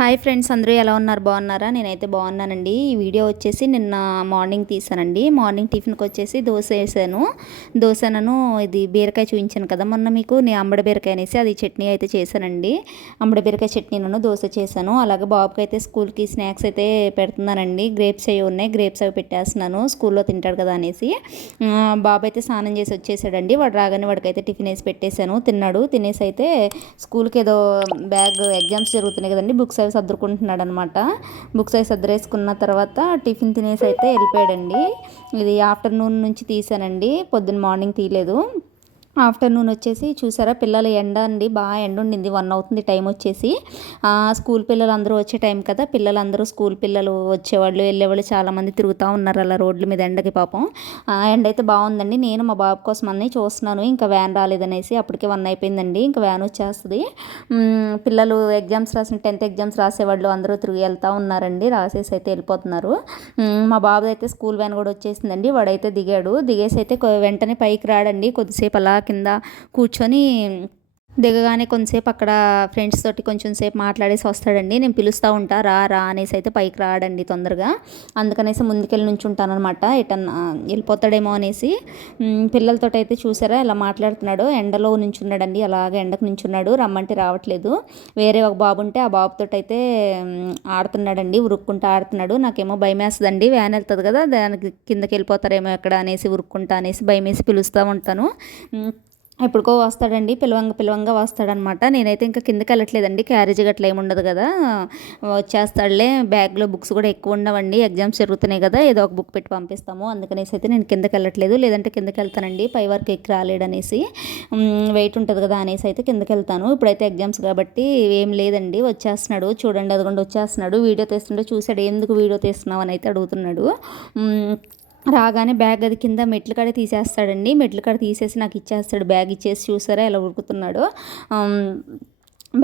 Hi friends, అందరూ ఎలా ఉన్నారు? బాగున్నారా? నేనైతే బాగున్నానండి. ఈ వీడియో వచ్చేసి నిన్న మార్నింగ్ తీసానండి. మార్నింగ్ టిఫిన్కి వచ్చేసి దోశ వేసాను. దోశనను ఇది బీరకాయ చూపించాను కదా మొన్న మీకు, నేను అంబడి బీరకాయ అనేసి అది చట్నీ అయితే చేశానండి. అంబడి బీరకాయ చట్నీను దోశ చేశాను. అలాగే బాబుకి అయితే స్కూల్కి స్నాక్స్ అయితే పెడుతున్నానండి. గ్రేప్స్ అవి ఉన్నాయి, గ్రేప్స్ అవి పెట్టేస్తున్నాను, స్కూల్లో తింటాడు కదా అనేసి. బాబు అయితే స్నానం చేసి వచ్చేసాడండి. వాడు రాగానే వాడికైతే టిఫిన్ వేసి పెట్టేశాను. తిన్నాడు. తినేసి అయితే స్కూల్కి ఏదో బ్యాగ్ ఎగ్జామ్స్ జరుగుతున్నాయి కదండి, బుక్స్ అవి సర్దుకుంటున్నాడు అనమాట. బుక్స్ అవి సర్దురేసుకున్న తర్వాత టిఫిన్ తినేసి అయితే వెళ్ళిపోయాడండి. ఇది ఆఫ్టర్నూన్ నుంచి తీసానండి, పొద్దున్న మార్నింగ్ తీయలేదు. ఆఫ్టర్నూన్ వచ్చేసి చూసారా, పిల్లల ఎండ అండి, బాగా ఎండ ఉండింది. 1 అవుతుంది టైం వచ్చేసి. స్కూల్ పిల్లలు అందరూ వచ్చే టైం కదా, పిల్లలందరూ స్కూల్ పిల్లలు వచ్చేవాళ్ళు వెళ్ళేవాళ్ళు చాలామంది తిరుగుతూ ఉన్నారు అలా రోడ్ల మీద ఎండకి. పాపం ఎండ అయితే బాగుందండి. నేను మా బాబు కోసం అన్నీ చూస్తున్నాను, ఇంకా వ్యాన్ రాలేదనేసి. అప్పటికే 1 అయిపోయిందండి, ఇంకా వ్యాన్ వచ్చేస్తుంది. పిల్లలు ఎగ్జామ్స్ రాసిన 10th ఎగ్జామ్స్ రాసేవాళ్ళు అందరూ తిరిగి వెళ్తూ ఉన్నారండి, రాసేసి అయితే వెళ్ళిపోతున్నారు. మా బాబు అయితే స్కూల్ వ్యాన్ కూడా వచ్చేసిందండి. వాడైతే దిగాడు. దిగేసి అయితే వెంటనే పైకి రాడండి, కొద్దిసేపు అలా కింద కూర్చొని దిగగానే కొంతసేపు అక్కడ ఫ్రెండ్స్ తోటి కొంచెం సేపు మాట్లాడేసి వస్తాడండి. నేను పిలుస్తూ ఉంటా, రా రా అనేసి. అయితే పైకి రాడండి తొందరగా, అందుకనేసి ముందుకెళ్ళి నుంచుంటాను అనమాట, ఎటన్నా వెళ్ళిపోతాడేమో అనేసి. పిల్లలతో అయితే చూసారా ఎలా మాట్లాడుతున్నాడు, ఎండలో నుంచున్నాడండి, అలాగే ఎండకు నుంచున్నాడు, రమ్మంటే రావట్లేదు. వేరే ఒక బాబు ఉంటే ఆ బాబుతో అయితే ఆడుతున్నాడండి, ఉరుక్కుంటా ఆడుతున్నాడు. నాకేమో భయం వేస్తుందండి, వ్యాన్ వెళ్తుంది కదా, దానికి కిందకి వెళ్ళిపోతారేమో ఎక్కడ అనేసి ఉరుక్కుంటా అనేసి భయం వేసి పిలుస్తూ ఉంటాను. ఎప్పుడుకో వస్తాడండి, పిలవంగా వస్తాడనమాట. నేనైతే ఇంకా కిందకి వెళ్ళట్లేదండి, క్యారేజీ గట్లా ఏమి ఉండదు కదా, వచ్చేస్తాడులే. బ్యాగ్లో బుక్స్ కూడా ఎక్కువ ఉండవండి, ఎగ్జామ్స్ జరుగుతున్నాయి కదా, ఏదో ఒక బుక్ పెట్టి పంపిస్తాము, అందుకనేసి అయితే నేను కిందకి వెళ్ళట్లేదు. లేదంటే కిందకి వెళ్తానండి, పై వరకు ఎక్కి రాలేడనేసి, వెయిట్ ఉంటుంది కదా అనేసి అయితే కిందకి వెళ్తాను. ఇప్పుడైతే ఎగ్జామ్స్ కాబట్టి ఏం లేదండి, వచ్చేస్తున్నాడు చూడండి, అదిగోండి వచ్చేస్తున్నాడు. వీడియో తీస్తుంటే చూసాడు, ఎందుకు వీడియో తీస్తున్నావు అని అయితే అడుగుతున్నాడు. రాగానే బ్యాగ్ అది కింద మెట్ల కాడే తీసేస్తాడండి, మెట్ల కాడ తీసేసి నాకు ఇచ్చేస్తాడు. బ్యాగ్ ఇచ్చేసి చూసారా ఎలా ఉరుకుతున్నాడో.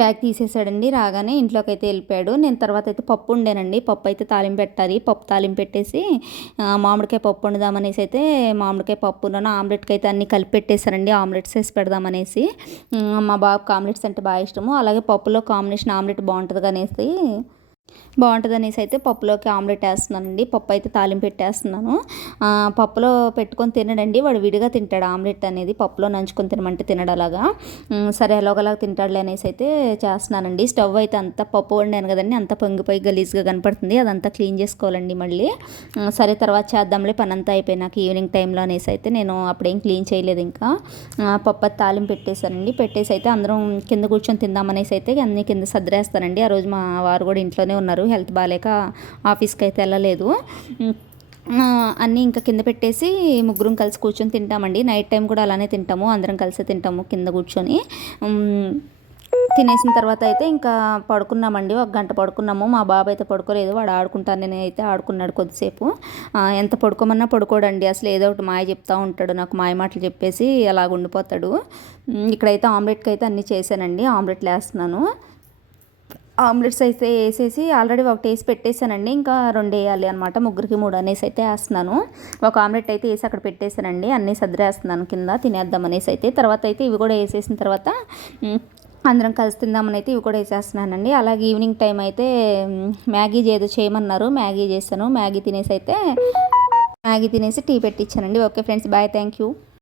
బ్యాగ్ తీసేసాడండి. రాగానే ఇంట్లోకి అయితే వెళ్ళిపోయాడు. నేను తర్వాత అయితే పప్పు ఉండేనండి, పప్పు అయితే తాలింపు పెట్టాలి. పప్పు తాలింపు పెట్టేసి మామిడికాయ పప్పు వండుదామనేసి అయితే మామిడికాయ పప్పులోనే ఆమ్లెట్కి అయితే అన్నీ కలిపి పెట్టేశారండి, ఆమ్లెట్స్ వేసి పెడదామనేసి. మా బాబుకి ఆమ్లెట్స్ అంటే బాగా ఇష్టము. అలాగే పప్పులో కాంబినేషన్ ఆమ్లెట్ బాగుంటుందనేసి అయితే పప్పులోకి ఆమ్లెట్ వేస్తున్నానండి. పప్పు అయితే తాలింపు పెట్టేస్తున్నాను. పప్పులో పెట్టుకొని తినడండి, వాడు విడిగా తింటాడు ఆమ్లెట్ అనేది, పప్పులో నంచుకొని తినమంటే తినడు అలాగా. సరే ఎలాగోలాగా తింటాడులే అనేసి అయితే చేస్తున్నానండి. స్టవ్ అయితే అంతా పప్పు వండాను కదండి, అంతా పొంగిపోయి గలీజ్గా కనపడుతుంది, అదంతా క్లీన్ చేసుకోవాలండి మళ్ళీ. సరే తర్వాత చేద్దాంలే, పని అంతా అయిపోయినాక ఈవినింగ్ టైంలో అనేసి అయితే నేను అప్పుడేం క్లీన్ చేయలేదు. ఇంకా పప్పు తాలింపు పెట్టేశానండి. పెట్టేసి అయితే అందరం కింద కూర్చొని తిందామనేసి అయితే అన్నీ కింద సర్దేస్తానండి. ఆ రోజు మా వారు కూడా ఇంట్లోనే ఉన్నారు, హెల్త్ బాగాలేక ఆఫీస్కి అయితే వెళ్ళలేదు. అన్నీ ఇంకా కింద పెట్టేసి ముగ్గురం కలిసి కూర్చొని తింటామండి. నైట్ టైం కూడా అలానే తింటాము, అందరం కలిసి తింటాము కింద కూర్చొని. తినేసిన తర్వాత అయితే ఇంకా పడుకున్నామండి, 1 గంట పడుకున్నాము. మా బాబు అయితే పడుకోలేదు, వాడు ఆడుకుంటాను నేను అయితే ఆడుకున్నాడు కొద్దిసేపు. ఎంత పడుకోమన్నా పడుకోడండి, అసలు ఏదో ఒకటి మాయ చెప్తూ ఉంటాడు, నాకు మాయ మాటలు చెప్పేసి అలాగ ఉండిపోతాడు. ఇక్కడైతే ఆమ్లెట్కి అయితే అన్నీ చేశానండి, ఆమ్లెట్లు వేస్తున్నాను. ఆమ్లెట్స్ అయితే వేసేసి ఆల్రెడీ ఒకటి వేసి పెట్టేశానండి, ఇంకా 2 వేయాలి అనమాట, ముగ్గురికి 3 అనేసి అయితే వేస్తున్నాను. ఒక ఆమ్లెట్ అయితే వేసి అక్కడ పెట్టేశానండి, అన్నీ సర్దిరేస్తున్నాను కింద తినేద్దాం అనేసి అయితే. తర్వాత అయితే ఇవి కూడా వేసేసిన తర్వాత అందరం కలిసి తిందామని అయితే ఇవి కూడా వేసేస్తున్నానండి. అలాగే ఈవినింగ్ టైం అయితే మ్యాగీ ఏదో చేయమన్నారు, మ్యాగీ చేశాను. మ్యాగీ తినేసి టీ పెట్టించానండి. Okay friends, bye, thank you.